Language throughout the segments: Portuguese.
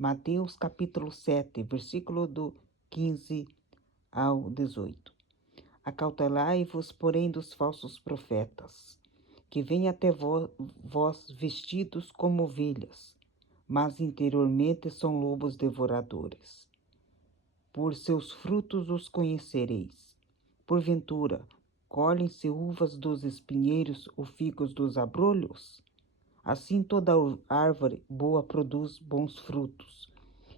Mateus capítulo 7, versículo do 15 ao 18. Acautelai-vos, porém, dos falsos profetas, que vêm até vós vestidos como ovelhas, mas interiormente são lobos devoradores. Por seus frutos os conhecereis. Porventura, colhem-se uvas dos espinheiros ou figos dos abrolhos? Assim toda árvore boa produz bons frutos,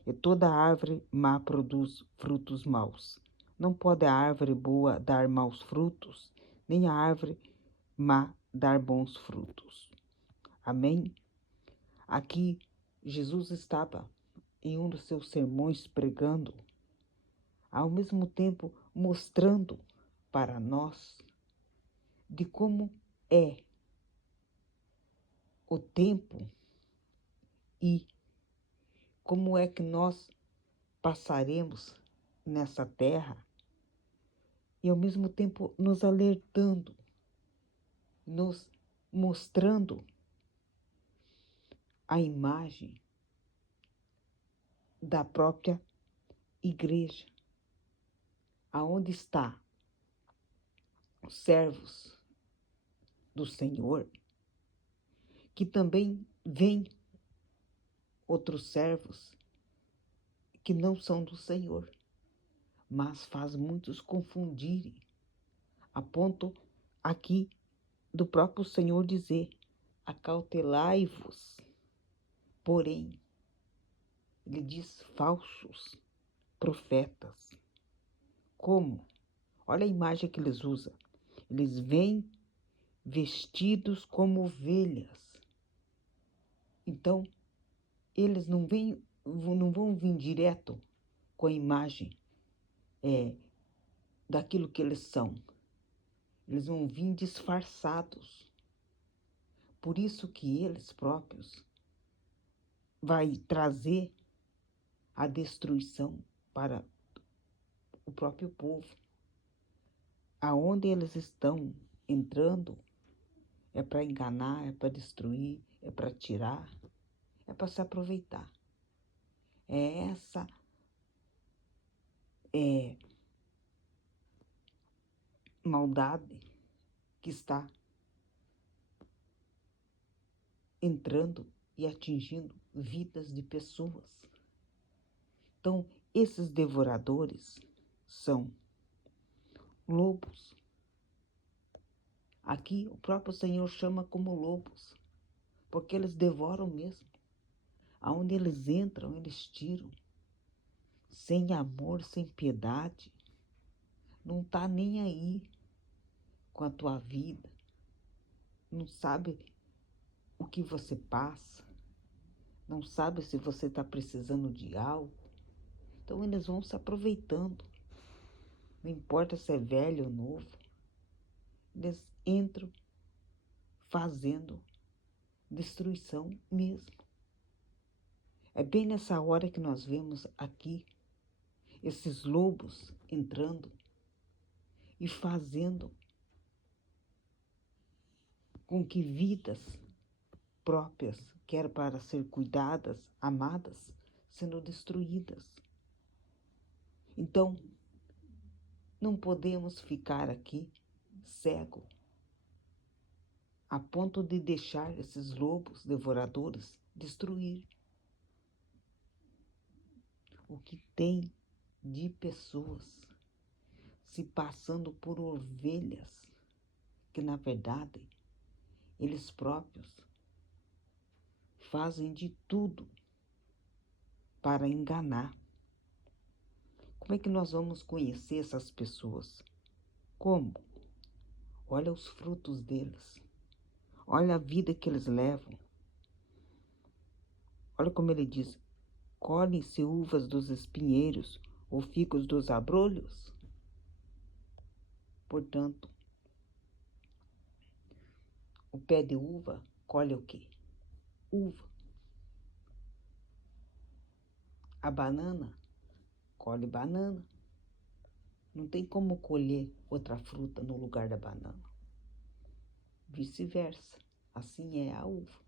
e toda árvore má produz frutos maus. Não pode a árvore boa dar maus frutos, nem a árvore má dar bons frutos. Amém? Aqui, Jesus estava em um dos seus sermões pregando, ao mesmo tempo mostrando para nós de como é o tempo e como é que nós passaremos nessa terra, e ao mesmo tempo nos alertando, nos mostrando a imagem da própria igreja, aonde está os servos do Senhor, que também vêm outros servos que não são do Senhor, mas faz muitos confundirem, a ponto aqui do próprio Senhor dizer: acautelai-vos. Porém, ele diz falsos profetas. Como? Olha a imagem que eles usam. Eles vêm vestidos como ovelhas. Então, eles não vão vir direto com a imagem daquilo que eles são. Eles vão vir disfarçados. Por isso que eles próprios vai trazer a destruição para o próprio povo. Aonde eles estão entrando é para enganar, é para destruir, é para tirar, é para se aproveitar. É essa maldade que está entrando e atingindo vidas de pessoas. Então, esses devoradores são lobos. Aqui o próprio Senhor chama como lobos, porque eles devoram mesmo. Aonde eles entram, eles tiram. Sem amor, sem piedade. Não está nem aí com a tua vida. Não sabe o que você passa. Não sabe se você está precisando de algo. Então eles vão se aproveitando. Não importa se é velho ou novo. Eles entram fazendo destruição mesmo. É bem nessa hora que nós vemos aqui esses lobos entrando e fazendo com que vidas próprias, quer para ser cuidadas, amadas, sendo destruídas. Então, não podemos ficar aqui cego a ponto de deixar esses lobos devoradores destruir o que tem de pessoas se passando por ovelhas, que na verdade eles próprios fazem de tudo para enganar. Como é que nós vamos conhecer essas pessoas? Como? Olha os frutos deles. Olha a vida que eles levam. Olha como ele diz: colhem-se uvas dos espinheiros ou figos dos abrolhos? Portanto, o pé de uva colhe o quê? Uva. A banana colhe banana. Não tem como colher outra fruta no lugar da banana. Vice-versa. Assim é a uva.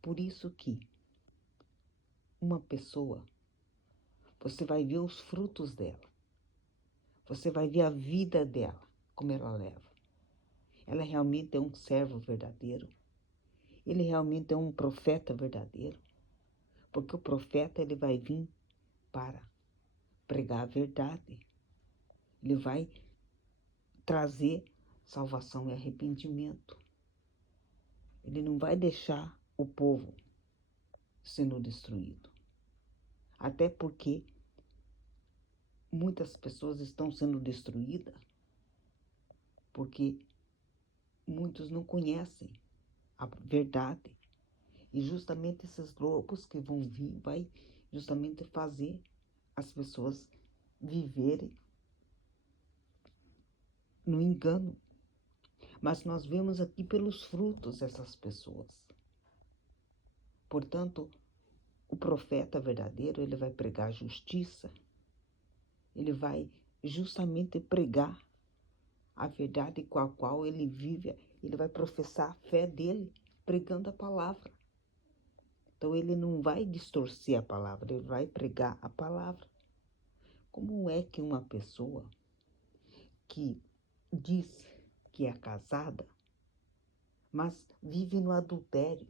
Por isso que uma pessoa, você vai ver os frutos dela. Você vai ver a vida dela, como ela leva. Ela realmente é um servo verdadeiro. Ele realmente é um profeta verdadeiro. Porque o profeta, ele vai vir para pregar a verdade. Ele vai trazer salvação e arrependimento. Ele não vai deixar o povo sendo destruído. Até porque muitas pessoas estão sendo destruídas porque muitos não conhecem a verdade. E justamente esses lobos que vão vir vai justamente fazer as pessoas viverem no engano. Mas nós vemos aqui pelos frutos essas pessoas. Portanto, o profeta verdadeiro, ele vai pregar justiça. Ele vai justamente pregar a verdade com a qual ele vive. Ele vai professar a fé dele, pregando a palavra. Então, ele não vai distorcer a palavra, ele vai pregar a palavra. Como é que uma pessoa que diz que é casada, mas vive no adultério,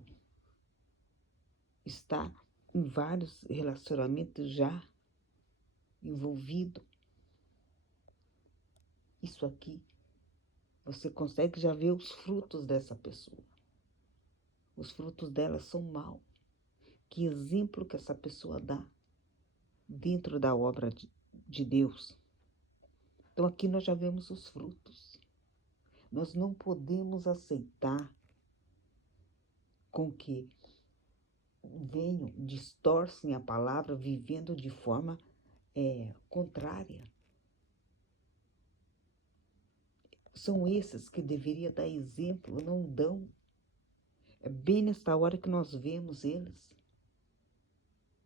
está em vários relacionamentos já envolvido? Isso aqui, você consegue já ver os frutos dessa pessoa. Os frutos dela são maus. Que exemplo que essa pessoa dá dentro da obra de Deus. Então aqui nós já vemos os frutos. Nós não podemos aceitar com que venham, distorcem a palavra, vivendo de forma contrária. São esses que deveriam dar exemplo, não dão. É bem nesta hora que nós vemos eles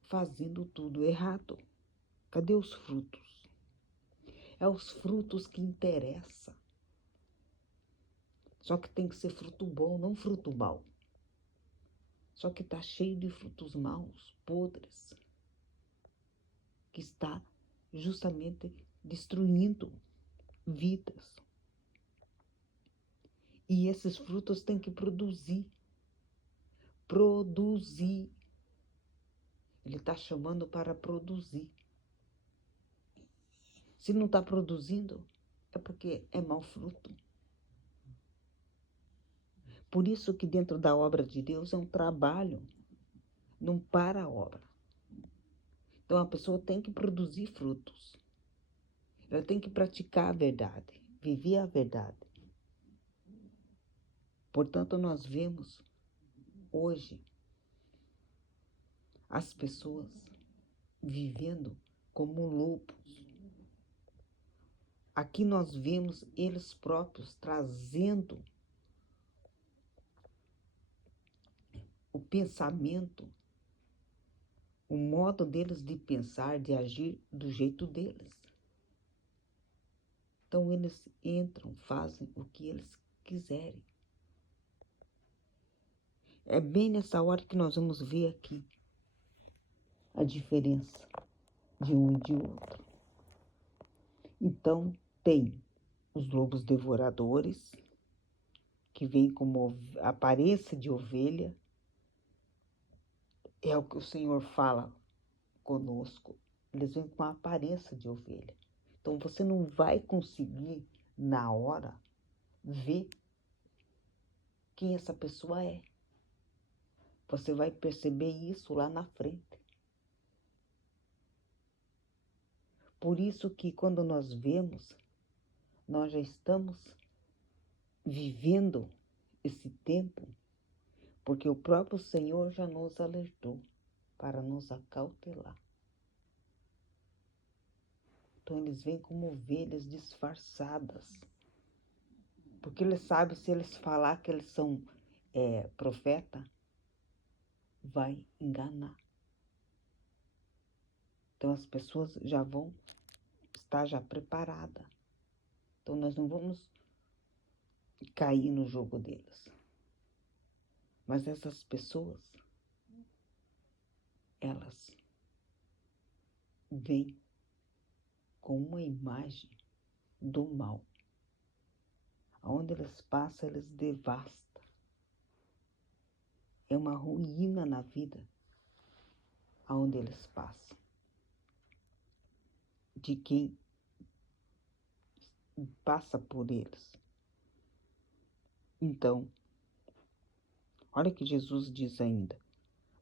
fazendo tudo errado. Cadê os frutos? É os frutos que interessam. Só que tem que ser fruto bom, não fruto mau. Só que está cheio de frutos maus, podres, que está justamente destruindo vidas. E esses frutos têm que produzir. Produzir. Ele está chamando para produzir. Se não está produzindo, é porque é mau fruto. Por isso que dentro da obra de Deus é um trabalho, não para a obra. Então a pessoa tem que produzir frutos. Ela tem que praticar a verdade, viver a verdade. Portanto, nós vemos hoje as pessoas vivendo como lobos. Aqui nós vemos eles próprios trazendo o pensamento, o modo deles de pensar, de agir do jeito deles. Então eles entram, fazem o que eles quiserem. É bem nessa hora que nós vamos ver aqui a diferença de um e de outro. Então, tem os lobos devoradores, que vêm como aparência de ovelha. É o que o Senhor fala conosco. Eles vêm com a aparência de ovelha. Então, você não vai conseguir, na hora, ver quem essa pessoa é. Você vai perceber isso lá na frente. Por isso que quando nós vemos, nós já estamos vivendo esse tempo, porque o próprio Senhor já nos alertou para nos acautelar. Então eles vêm como ovelhas disfarçadas, porque eles sabem, se eles falar que eles são profeta, vai enganar. Então as pessoas já vão estar já preparadas. Então nós não vamos cair no jogo deles. Mas essas pessoas, elas vêm com uma imagem do mal. Aonde eles passam, eles devastam. É uma ruína na vida aonde eles passam. De quem passa por eles. Então, olha que Jesus diz ainda.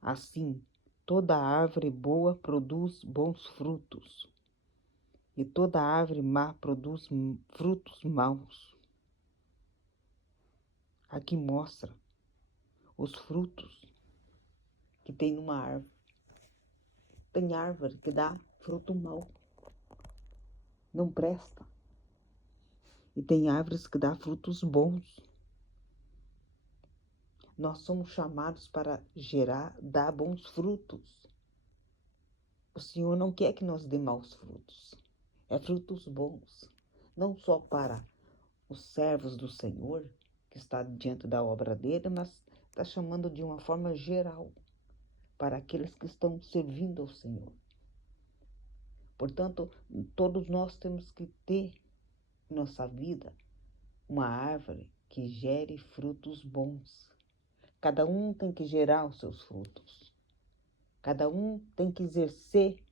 Assim, toda árvore boa produz bons frutos, e toda árvore má produz frutos maus. Aqui mostra os frutos que tem numa árvore. Tem árvore que dá fruto mau, não presta. E tem árvores que dá frutos bons. Nós somos chamados para dar bons frutos. O Senhor não quer que nós dê maus frutos. É frutos bons. Não só para os servos do Senhor, que está diante da obra dele, mas está chamando de uma forma geral para aqueles que estão servindo ao Senhor. Portanto, todos nós temos que ter em nossa vida uma árvore que gere frutos bons. Cada um tem que gerar os seus frutos. Cada um tem que exercer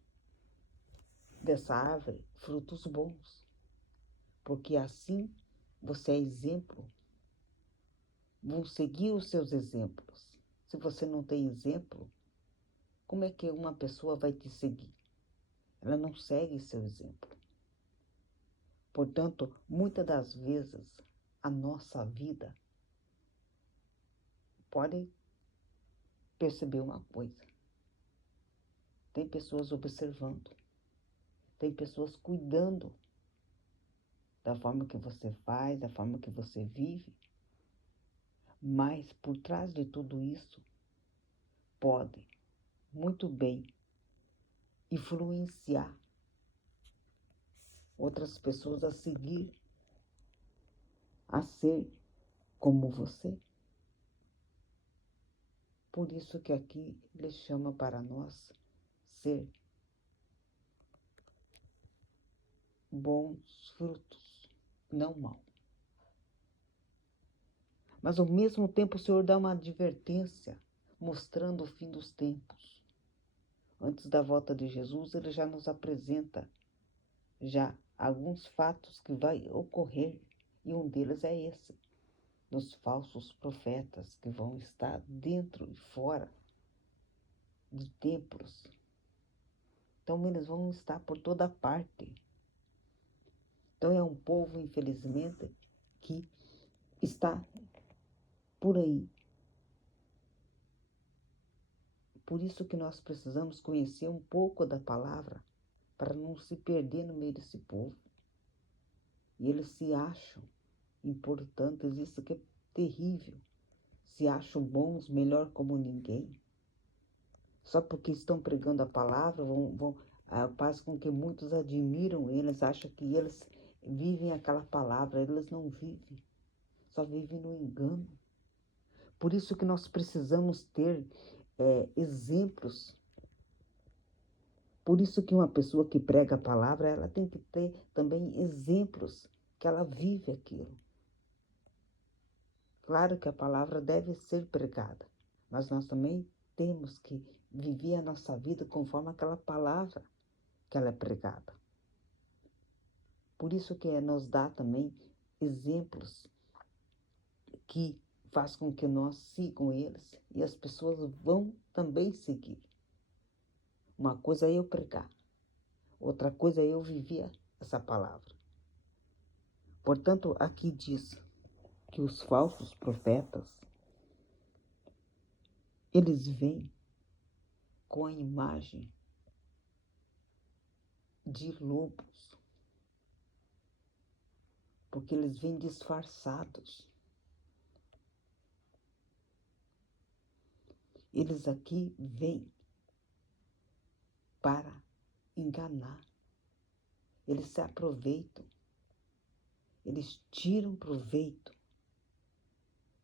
dessa árvore frutos bons. Porque assim você é exemplo. Vão seguir os seus exemplos. Se você não tem exemplo, como é que uma pessoa vai te seguir? Ela não segue seu exemplo. Portanto, muitas das vezes, a nossa vida pode perceber uma coisa. Tem pessoas observando. Tem pessoas cuidando da forma que você faz, da forma que você vive. Mas, por trás de tudo isso, pode muito bem influenciar outras pessoas a seguir, a ser como você. Por isso que aqui ele chama para nós ser bons frutos, não mal. Mas ao mesmo tempo o Senhor dá uma advertência, mostrando o fim dos tempos. Antes da volta de Jesus, ele já nos apresenta já alguns fatos que vai ocorrer, e um deles é esse, dos falsos profetas que vão estar dentro e fora de templos. Então eles vão estar por toda parte. Então é um povo, infelizmente, que está por aí. Por isso que nós precisamos conhecer um pouco da palavra para não se perder no meio desse povo. E eles se acham importantes, isso que é terrível. Se acham bons, melhor como ninguém. Só porque estão pregando a palavra, faz com que muitos admiram eles, acham que eles vivem aquela palavra. Eles não vivem, só vivem no engano. Por isso que nós precisamos ter exemplos. Por isso que uma pessoa que prega a palavra, ela tem que ter também exemplos, que ela vive aquilo. Claro que a palavra deve ser pregada, mas nós também temos que viver a nossa vida conforme aquela palavra que ela é pregada. Por isso que nos dá também exemplos que faz com que nós sigam eles e as pessoas vão também seguir. Uma coisa é eu pregar, outra coisa é eu viver essa palavra. Portanto, aqui diz que os falsos profetas, eles vêm com a imagem de lobos, porque eles vêm disfarçados. Eles aqui vêm para enganar. Eles se aproveitam. Eles tiram proveito.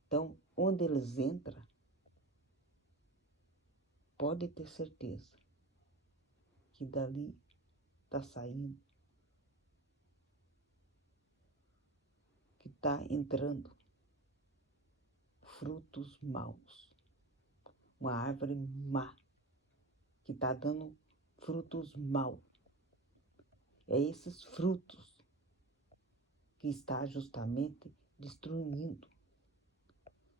Então, onde eles entram, pode ter certeza que dali está saindo, que está entrando frutos maus. Uma árvore má, que está dando frutos maus. É esses frutos que está justamente destruindo.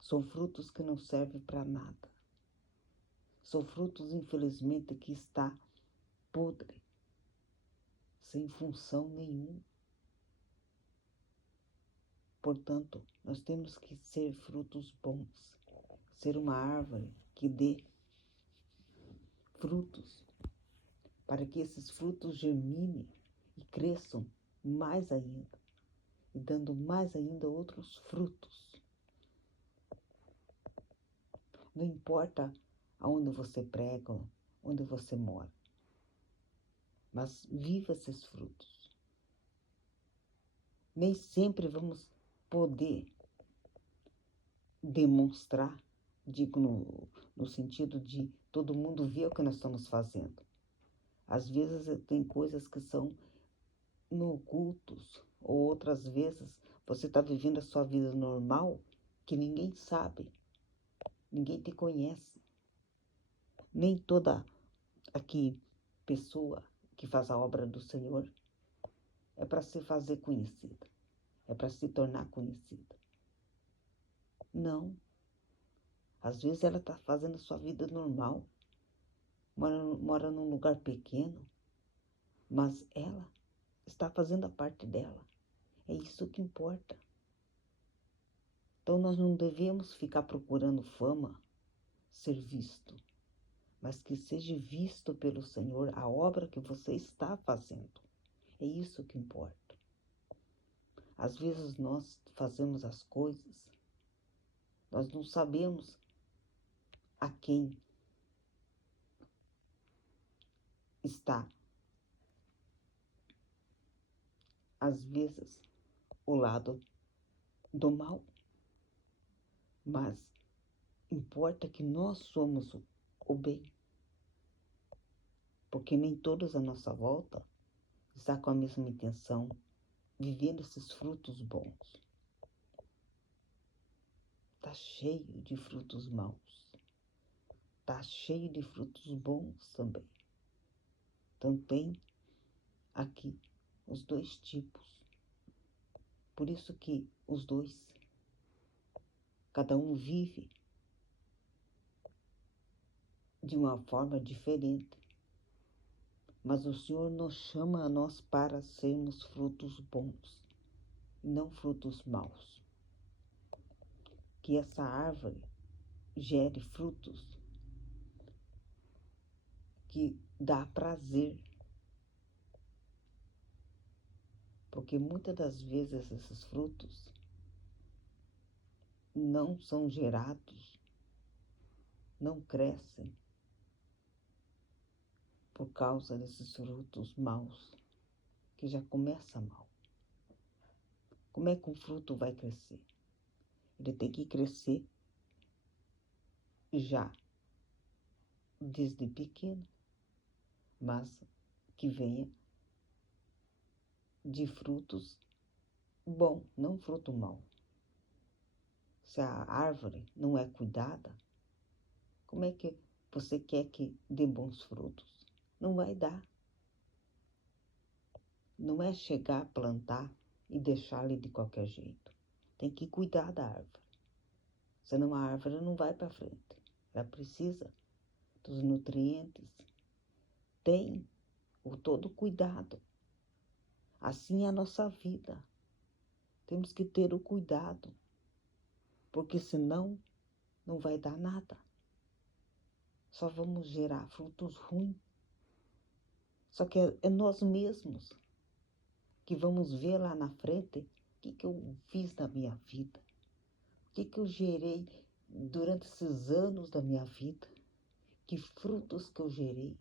São frutos que não servem para nada. São frutos, infelizmente, que está podre, sem função nenhuma. Portanto, nós temos que ser frutos bons, ser uma árvore que dê frutos, para que esses frutos germinem e cresçam mais ainda, e dando mais ainda outros frutos. Não importa aonde você prega, onde você mora, mas viva esses frutos. Nem sempre vamos poder demonstrar, digo no sentido de todo mundo ver o que nós estamos fazendo. Às vezes tem coisas que são no ocultos, ou outras vezes você está vivendo a sua vida normal que ninguém sabe, ninguém te conhece. Nem toda aqui pessoa que faz a obra do Senhor é para se fazer conhecida, é para se tornar conhecida. Não. Às vezes ela está fazendo a sua vida normal, mora num lugar pequeno, mas ela está fazendo a parte dela. É isso que importa. Então nós não devemos ficar procurando fama, ser visto, mas que seja visto pelo Senhor a obra que você está fazendo. É isso que importa. Às vezes nós fazemos as coisas, nós não sabemos a quem está, às vezes, o lado do mal, mas importa que nós somos o bem, porque nem todos à nossa volta estão com a mesma intenção, vivendo esses frutos bons. Está cheio de frutos maus, está cheio de frutos bons também. Então tem aqui os dois tipos. Por isso que os dois, cada um vive de uma forma diferente. Mas o Senhor nos chama a nós para sermos frutos bons, e não frutos maus. Que essa árvore gere frutos que dá prazer. Porque muitas das vezes esses frutos não são gerados, não crescem por causa desses frutos maus, que já começa mal. Como é que um fruto vai crescer? Ele tem que crescer já desde pequeno, mas que venha de frutos bons, não fruto mau. Se a árvore não é cuidada, como é que você quer que dê bons frutos? Não vai dar. Não é chegar a plantar e deixar ele de qualquer jeito. Tem que cuidar da árvore. Senão a árvore não vai para frente. Ela precisa dos nutrientes. Tem o todo cuidado. Assim é a nossa vida. Temos que ter o cuidado. Porque senão não vai dar nada. Só vamos gerar frutos ruins. Só que é nós mesmos que vamos ver lá na frente o que eu fiz na minha vida. O que eu gerei durante esses anos da minha vida. Que frutos que eu gerei.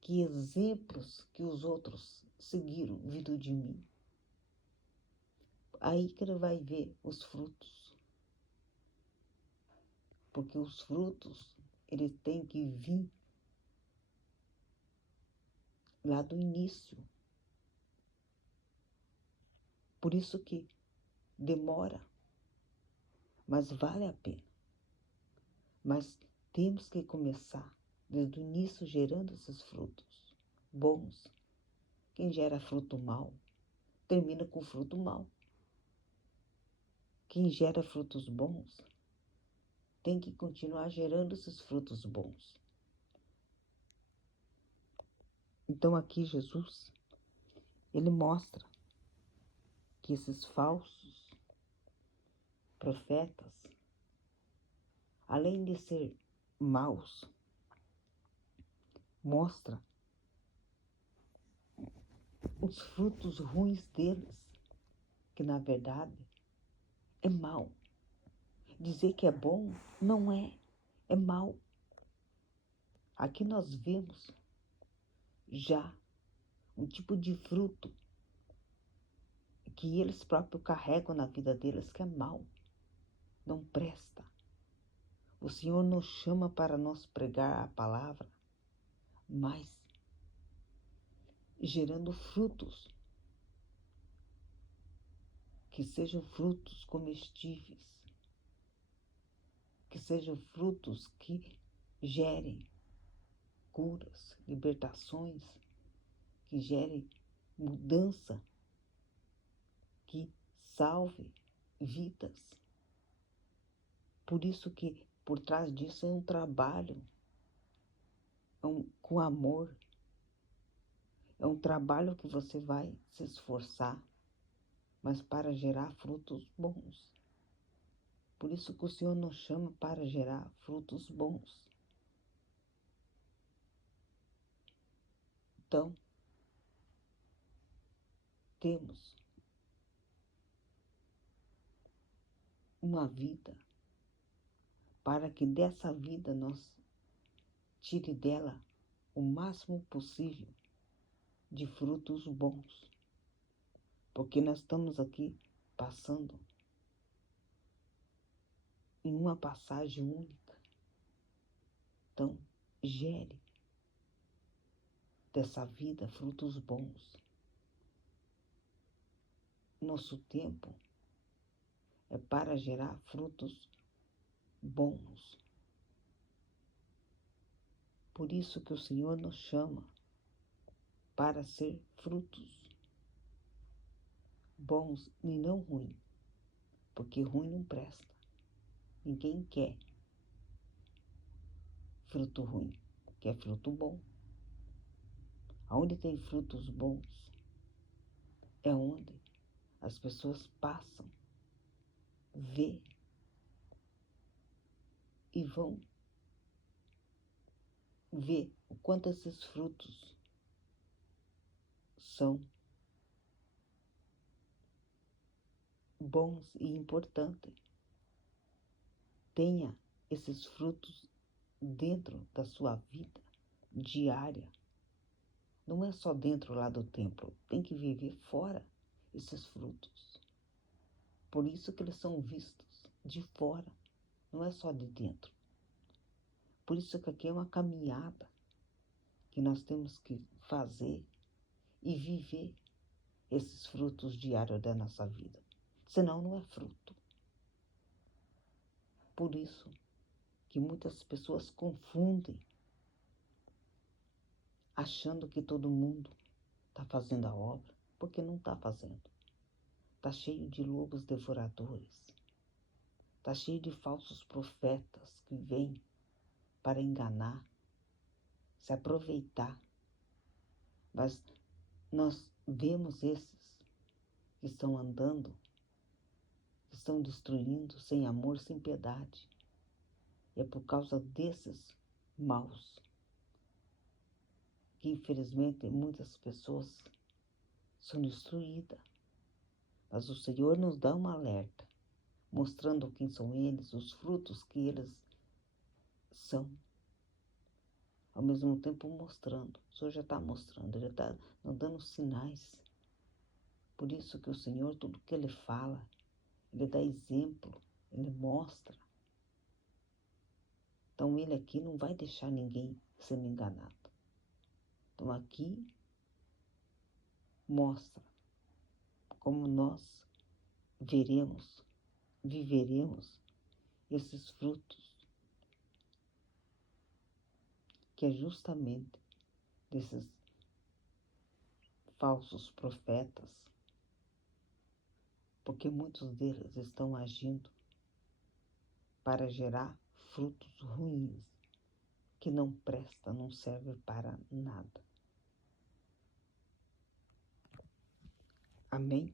Que exemplos que os outros seguiram vindo de mim. Aí que ele vai ver os frutos. Porque os frutos, eles têm que vir lá do início. Por isso que demora, mas vale a pena. Mas temos que começar desde o início gerando esses frutos bons. Quem gera fruto mal, termina com fruto mal. Quem gera frutos bons, tem que continuar gerando esses frutos bons. Então aqui Jesus, ele mostra que esses falsos profetas, além de ser maus, mostra os frutos ruins deles, que na verdade é mal. Dizer que é bom não é, é mal. Aqui nós vemos já um tipo de fruto que eles próprios carregam na vida deles, que é mal, não presta. O Senhor nos chama para nós pregar a palavra, mas gerando frutos, que sejam frutos comestíveis, que sejam frutos que gerem curas, libertações, que gerem mudança, que salve vidas. Por isso que por trás disso é um trabalho, com amor. É um trabalho que você vai se esforçar, mas para gerar frutos bons. Por isso que o Senhor nos chama para gerar frutos bons. Então, temos uma vida para que dessa vida nós tire dela o máximo possível de frutos bons. Porque nós estamos aqui passando em uma passagem única. Então, gere dessa vida frutos bons. Nosso tempo é para gerar frutos bons. Por isso que o Senhor nos chama para ser frutos bons e não ruins, porque ruim não presta. Ninguém quer fruto ruim, quer fruto bom. Onde tem frutos bons é onde as pessoas passam, vê e vão ver o quanto esses frutos são bons e importantes. Tenha esses frutos dentro da sua vida diária. Não é só dentro lá do templo, tem que viver fora esses frutos. Por isso que eles são vistos de fora, não é só de dentro. Por isso que aqui é uma caminhada que nós temos que fazer e viver esses frutos diários da nossa vida. Senão não é fruto. Por isso que muitas pessoas confundem, achando que todo mundo está fazendo a obra, porque não está fazendo. Está cheio de lobos devoradores. Está cheio de falsos profetas que vêm para enganar, se aproveitar. Mas nós vemos esses que estão andando, que estão destruindo sem amor, sem piedade. E é por causa desses maus que, infelizmente, muitas pessoas são destruídas. Mas o Senhor nos dá um alerta, mostrando quem são eles, os frutos que eles são. Ao mesmo tempo mostrando. O Senhor já está mostrando, Ele está nos dando sinais. Por isso que o Senhor, tudo que Ele fala, Ele dá exemplo, Ele mostra. Então Ele aqui não vai deixar ninguém sendo enganado. Então aqui mostra como nós viveremos esses frutos, que é justamente desses falsos profetas, porque muitos deles estão agindo para gerar frutos ruins, que não presta, não serve para nada. Amém?